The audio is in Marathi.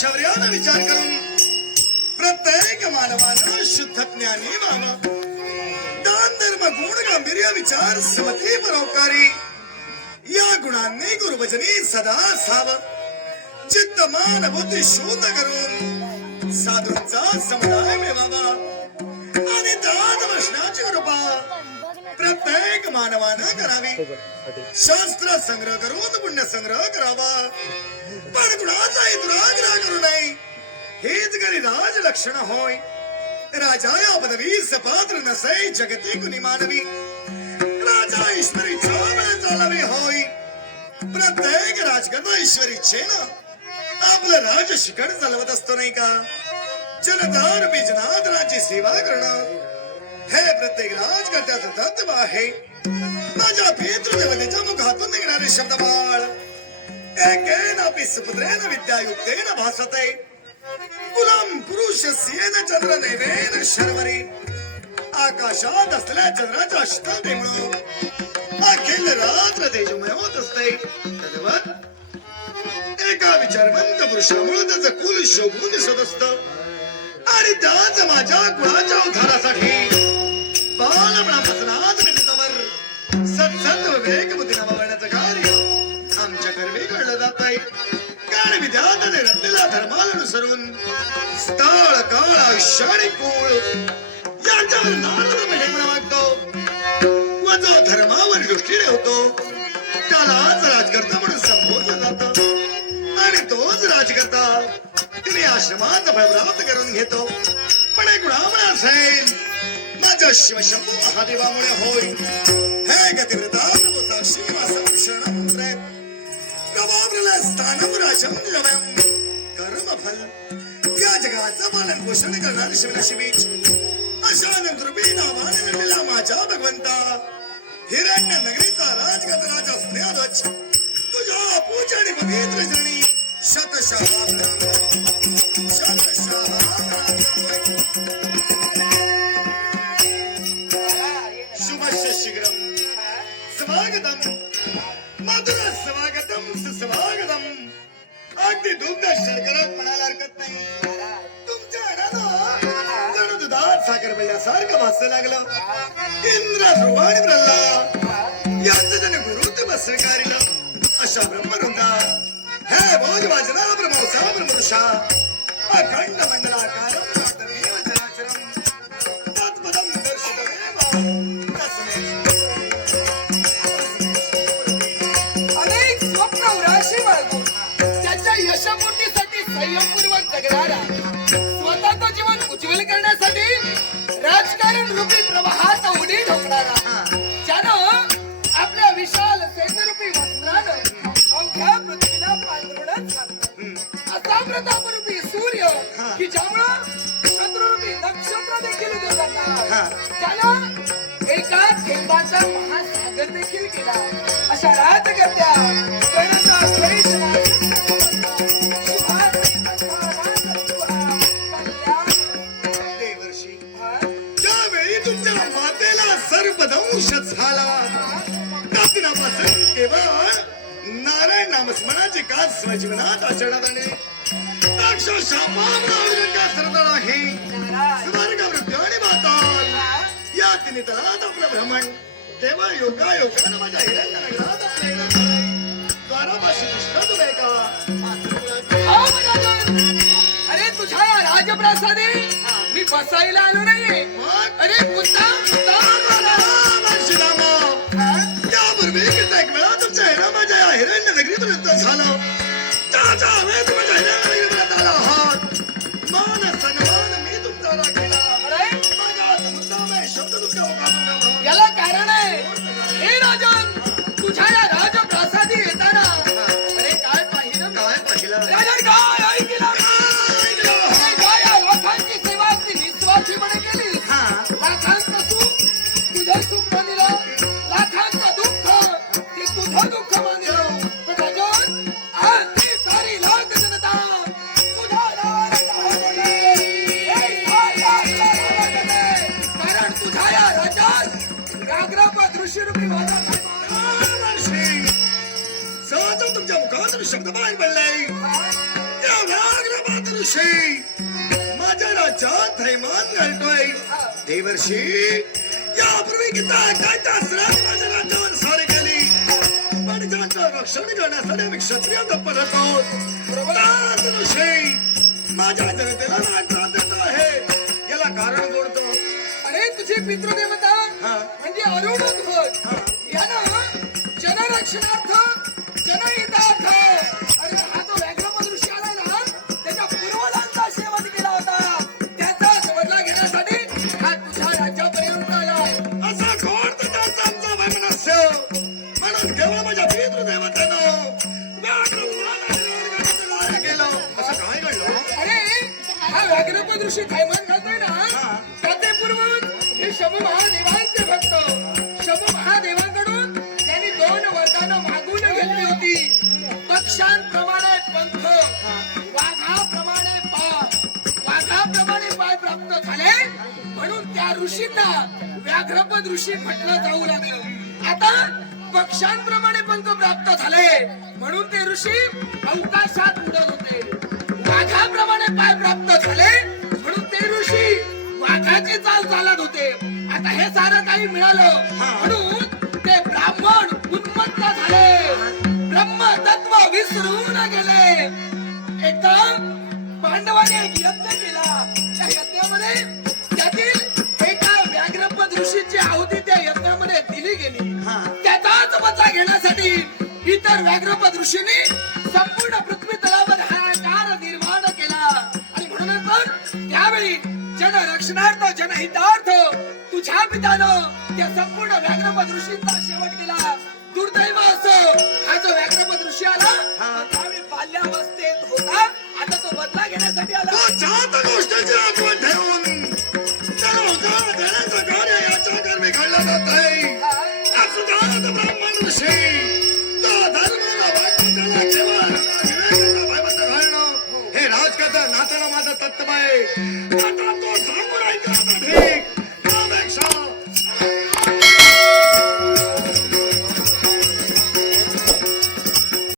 शौर्याने विचार करून प्रत्येक मानवानं शुद्ध ज्ञानी व्हावं. दान धर्म गुण गांभीर्य विचार समते परोपकारी या गुणांनी गुरुभजनी सदा असावं. चित्त मान बुद्धी शुद्ध करून साधूंचा समुदाय मिळवावा आणि दान वचनाची कृपा प्रत्येक मानवानं करावी. शास्त्र संग्रह करून पुण्य संग्रह करावा, पण गुणाचाही दुराग्रह करू नये. हेच करी राज लक्षण होय. राजा या पदवी सपात्र नसे जगती कुणी मानवी. राजा ईश्वरी इच्छा चालावी होय. प्रत्येक राजकर्ता ईश्वरी इच्छेनं आपलं राज शिखर चालवत असतो नाही का. जनतार बीजनाथराची सेवा करणं हे प्रत्येक राजकर्त्याचं तत्व आहे. माझ्या पितृदेवतेच्या मुखातून निघणारे शब्द बाळ एकेन अपि सुपुत्रेण विद्यायुक्तेन भासते. गुलाम पुरुष सियेन चंद्र नेवेन शर्वरी. आकाशात असलेल्या चंद्राच्या अष्टदेमुळं अखिल रात्र तेजोमय होत असते. तद्वत एका विचारवंत पुरुषामुळे त्याचं कुल शोभून दिसत असतं आणि त्याच माझ्या कुळाच्या उद्धारासाठी बालपणापासून आज मिनिटावर सत्सत्व विवेक बुद्धीनं वावरण्याचं कार्य आमच्या कर्मी घडलं जात आहे. कारण विद्यार्थ्याने रचलेल्या धर्माला अनुसरून स्थळ काळ आयुष्य आणि कुळ यांच्यावर नारद मेहमना वागतो व जो धर्मावर दृष्टी ठेवतो त्यालाच राजकर्ता म्हणून संबोधलं जातं. आणि तोच राजकर्ता तिने आश्रमात फळ प्राप्त करून घेतो. पण एक गुणामुळे असेल माझ्या शिवशंभू महादेवामुळे होय. हे गतिव्रता प्रभू साक्षी वासं शरणं प्रभावला स्थानम राजम निरवयम. कर्मफल या जगाचं पालन पोषण करणारे शिवनशिबी अशा नंदरूपी नावाने नटलेला माझ्या भगवंता हिरण्य नगरीचा राजगत राजा स्नेहध्वज तुझ्या पूजा आणि पवित्र चरणी शतशः शुभस्य शीघ्रम स्वागतम मधुर स्वागतम सुस्वागतम. अगदी दुग्ध शर्करात म्हणायला हरकत नाही. तुमच्या जणू दुधात साखर पडल्यासारखं भासू लागलं. इंद्र ध्रुव आणि प्रल्हाद यांचं त्याने गुरुत्व स्वीकारिलं. अशा ब्रह्मवृंदा हे भोज वाजना ब्रह्मोसा ब्रह्मपुरुषा अखंड मंडलाकार अनेक स्वप्न उराशी बाळगून त्याच्या यशपूर्तीसाठी संयमपूर्वक जगणारा, स्वतःचं जीवन उज्ज्वल करण्यासाठी राजकारण रूपी प्रवाहात उडी ठोकणारा, ज्यानं आपल्या विशाल सैन्यरूपी वस्त्रानं अवघ्या पृथ्वीला पांघरूनच घातलं. असा प्रतापरूपी सूर्य की ज्यामुळं शत्रुरूपी नक्षत्र देखील उदय त्यानं एका थेंबाचा महासागर देखील केला. अशा राजकर्त्या गणचा द्वेष देवर्षी ज्यावेळी तुमच्या मातेला सर्पदंश झाला त्यापासून केवळ नारायण नामस्मरणाचे काल स्वजीवनात आचरणात आणले. अक्षरशः नाही स्वर्ग मृत्यू आणि पाताळ या तिन्ही तलात आपलं भ्रमण केवळ योगायोगानं माझ्या हिरण्य नगरात असलेलं द्वारापाशी दिसत तुला एका. अरे तुझ्या या राजप्रासादी मी बसायला आलो नाहीये. अरे त्यापूर्वी कित्येक वेळा तुमच्या हिरा माझ्या या हिरण्य नगरीपर्यंत झालं. त्याच्या हवेत माझ्या हिरण्य नगरीपर्यंत आला आहात. मान सन्मान मी तुमचा राखला. माझ्या मुद्दाम शब्द तुमच्या मुखातून याला कारण आहे. हे राजन तुझ्या या राजप्रासादी येताना अरे काय पाहिलं राजन, काय ऐकलं? अरे काय या लोकांची सेवा अगदी निस्वार्थीपणे केली. लाखांचं सुख तुझं सुख मानिलं, लाखांचं दुःख ते तुझं दुःख मानिलं. पण राजन आज ती सारी लाख जनता तुझ्या कारण तुझ्या या राज्यात व्याघ्रपद ऋषीरूपी सहज तुमच्या मुखात शब्द बाहेर पडलाय. त्या व्याघ्रपद ऋषी माझ्या राज्यात थैमान घालतोय देवर्षी यापूर्वी गीता काय शास्त्रात माझ्या राज्यावर सारी केली पण ज्यांचं रक्षण करण्यासाठी आम्ही क्षत्रिय तत्पर आहोत ऋषी माझ्या जनतेला त्रास देत आहे याला कारण कोणतं अरे तुझे पितृदेवता हा. म्हणजे अरुण ध्वज यानं जनरक्षणार्थ जनहितार्थ अरे हा जो व्याघ्रपद ऋषी आलाय ना त्याच्या पूर्वजांचा शेवट केला होता त्याचा बदला घेण्यासाठी हा तुझ्या राज्यापर्यंत आलाय असा घोर त्याचा आमचा वैमनस्य म्हणून केवळ माझ्या पितृदेवतेनं केलं असं काय घडलं अरे हा व्याघ्रपद ऋषी थैमान घालतोय ना त्याचे पूर्वज हे शंभू महादेवांचे भक्त शंभू महादेवांकडून त्यांनी 2 वरदानं मागून घेतली होती पक्ष्यांप्रमाणे पंख वाघाप्रमाणे पाय प्राप्त झाले म्हणून त्या ऋषींना व्याघ्रपद ऋषी म्हटलं जाऊ लागलं आता पक्ष्यांप्रमाणे पंख प्राप्त झाले म्हणून ते ऋषी अवकाशात उडत होते वाघाप्रमाणे पाय प्राप्त झाले म्हणून ते ऋषी वाघाची चाल चालत होते आता हे सारं काही मिळालं म्हणून ते ब्राह्मण उन्मत्त झाले ब्रह्म तत्व विसरून गेले एकदा पांडवाने एक यज्ञ केला त्या यज्ञामध्ये त्यातील एका व्याघ्रपद ऋषीची आहुती त्या यज्ञामध्ये दिली गेली त्याचाच बचा घेण्यासाठी इतर व्याघ्रपद ऋषींनी संपूर्ण पृथ्वी तलावर हाहाकार निर्माण केला आणि म्हणूनच त्यावेळी जनरक्षणार्थ जनहितार्थ तुझ्या पित्यानं त्या संपूर्ण व्याघ्रपद ऋषींचा शेवट केला दुर्दैव असं हा जो व्याघ्रपद ऋषी आला त्यावेळी बाल्यावस्थेत होता आता तो बदला घेण्यासाठी आला जात गोष्टीची आठवण ठेवून त्याला उजाळ देण्याचं कार्य याच्या कर्मी घडलं जात आहे असुदात ब्राह्मण ऋषी तो धर्माला वाटून त्याला केवळ विवेकाचा भयबद्ध घालणं हे राजकथा नात्याला माझं तत्व आहे आता तो